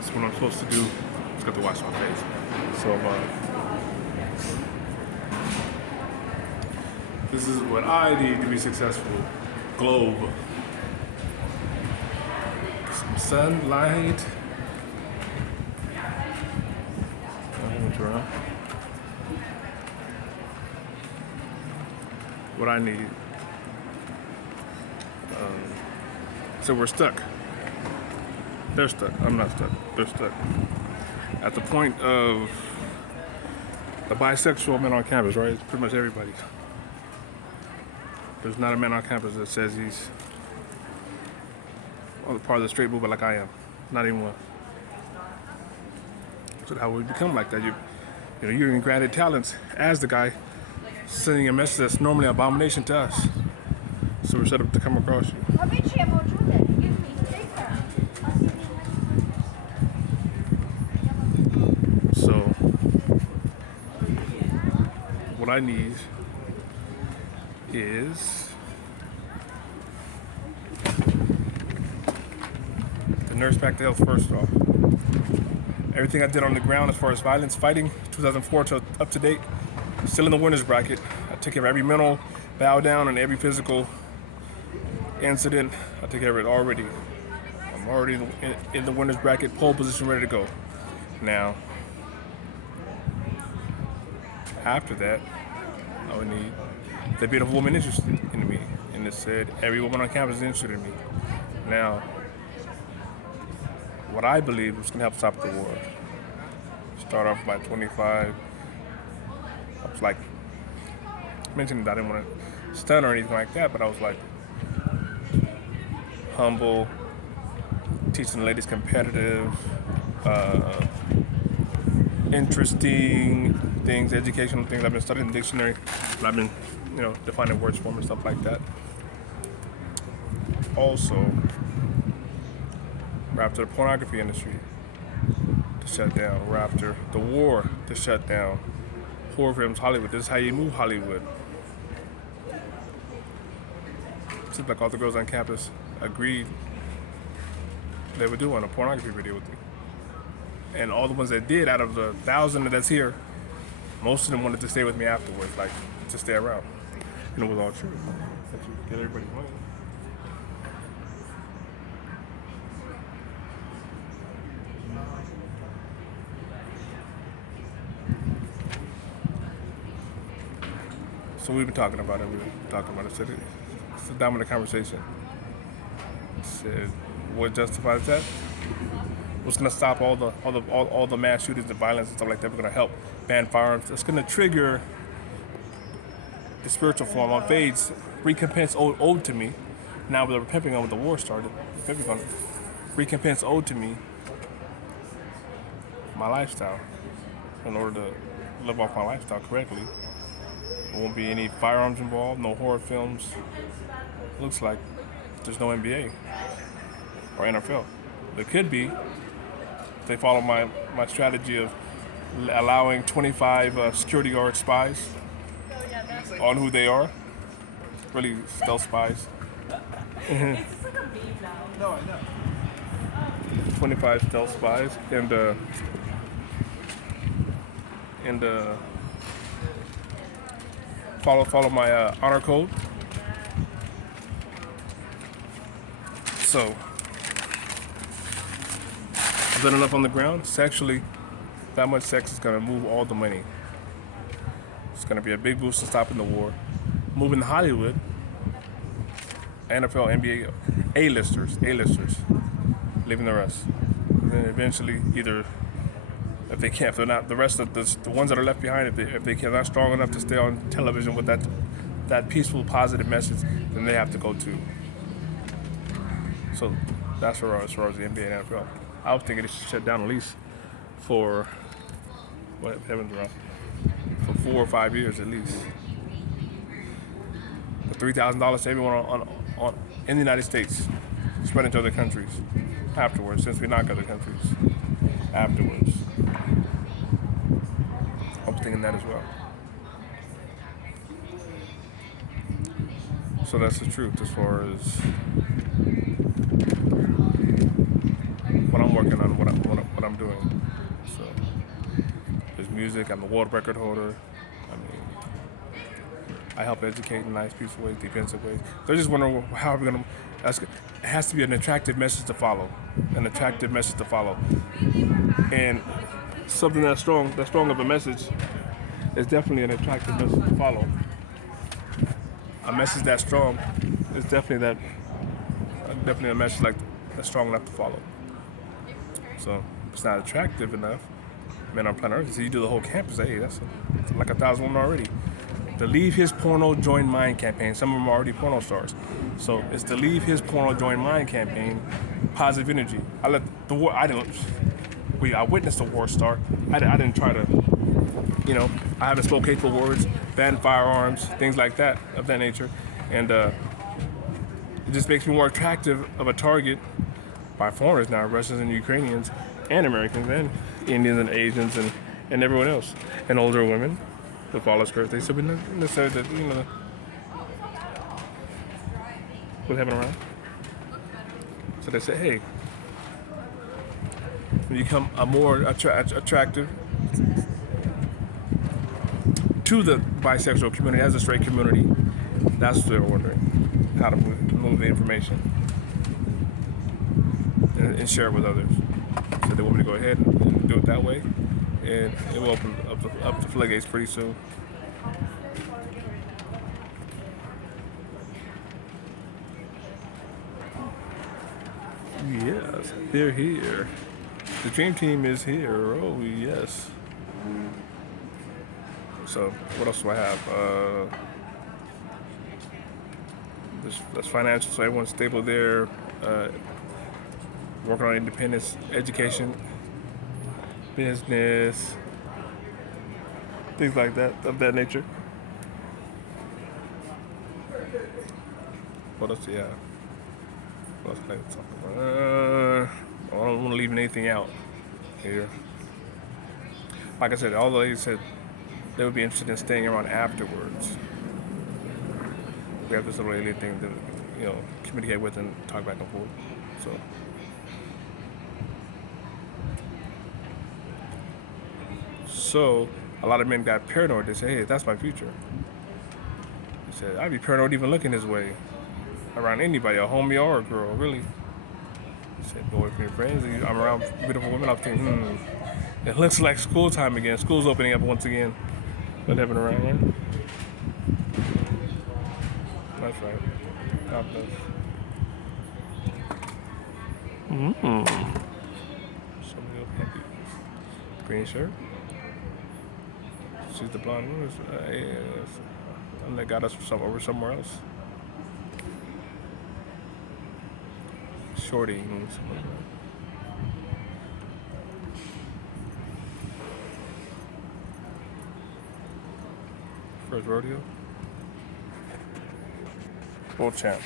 That's what I'm supposed to do. Just got to wash my face. So this is what I need to be successful. Globe. Some sunlight. What I need. So we're stuck. They're stuck. I'm not stuck. They're stuck. At the point of the bisexual men on campus, right? It's pretty much everybody. There's not a man on campus that says he's part of the straight movement like I am. Not even one. So how we become like that? You're even granted talents as the guy sending a message that's normally an abomination to us. So we're set up to come across you. So what I need is to nurse back to health first off. Everything I did on the ground as far as violence fighting, 2004 to up to date, still in the winners bracket. I took care of every mental bow down and every physical incident. I took care of it already. I'm already in the winners bracket, pole position, ready to go. Now, after that, I would need the beautiful woman interested in me. And it said every woman on campus is interested in me. Now, what I believe is going to help stop the war. Start off by 25. I was like, mentioned that I didn't want to stun or anything like that, but I was like, humble, teaching the ladies competitive, interesting things, educational things. I've been studying the dictionary, and I've been, defining words for them and stuff like that. Also, we're after the pornography industry to shut down. We're after the war to shut down. Horror films, Hollywood. This is how you move Hollywood. Seems like all the girls on campus agreed they would do on a pornography video with me. And all the ones that did, out of the 1,000 that's here, most of them wanted to stay with me afterwards, like to stay around. And it was all true. That you get everybody money. So we've been talking about it. I said, it's a dominant conversation. I said, what justifies that? What's going to stop all the mass shootings and violence and stuff like that? We're going to help ban firearms. It's going to trigger the spiritual form on fades. Recompense owed to me. Now with the pimping on when the war started, recompense owed to me my lifestyle. In order to live off my lifestyle correctly, there won't be any firearms involved, no horror films. Looks like there's no NBA or NFL. There could be. They follow my strategy of allowing 25 security guard spies on who they are. Really stealth spies. 25 stealth spies and follow my honor code. So I've done enough on the ground. Sexually, that much sex is going to move all the money. It's going to be a big boost to stopping the war. Moving to Hollywood, NFL, NBA, A-listers, leaving the rest. And then eventually, either if they can't, if they're not, the rest of the ones that are left behind, if they are not strong enough to stay on television with that peaceful, positive message, then they have to go too. So that's where as far as the NBA and NFL. I was thinking it should shut down at least for for 4 or 5 years at least. For $3,000 to everyone on in the United States, spread into other countries afterwards, since we knock other countries afterwards. I was thinking that as well. So that's the truth as far as what I'm working on, what I'm doing. So there's music. I'm a world record holder. I mean, I help educate in nice, peaceful ways, defensive ways. They're just wondering how are we gonna. It has to be an attractive message to follow. An attractive message to follow. And something that strong of a message, is definitely an attractive message to follow. A message that strong is definitely a message like that's strong enough to follow. So if it's not attractive enough, man, on planet Earth, so you do the whole campus. Hey, that's like 1,000 women already. The Leave His Porno Join Mine campaign. Some of them are already porno stars. So it's the Leave His Porno Join Mine campaign. Positive energy. I let the war. I witnessed the war start. I didn't try to. I haven't spoke hateful words, banned firearms, things like that of that nature, and it just makes me more attractive of a target by foreigners now, Russians and Ukrainians, and Americans, and Indians and Asians and everyone else, and older women with all skirts. They still be necessary that what's happening around. So they say, hey, when you become a more attractive to the bisexual community as a straight community, that's what they're wondering, how to move the information and share it with others. So they want me to go ahead and do it that way, and it will open up the floodgates pretty soon. Yes, they're here. The dream team is here. Oh yes. So what else do I have? That's financial, so everyone's stable there. Working on independence, education, business, things like that, of that nature. What else do you have? What else can I talk about? I don't want to leave anything out here. Like I said, all the ladies said they would be interested in staying around afterwards. We have this little alien thing to, communicate with and talk back and forth. So a lot of men got paranoid. They say, hey, that's my future. They said, I'd be paranoid even looking this way around anybody, a homie or a girl, really. They said, go away from your friends. I'm around beautiful women. I'm thinking, it looks like school time again. School's opening up once again. What happened around here? That's right. God bless. Somebody else happy. Green shirt. She's the blonde one. And they got us over somewhere else. Shorty and something like that. First rodeo. World champ.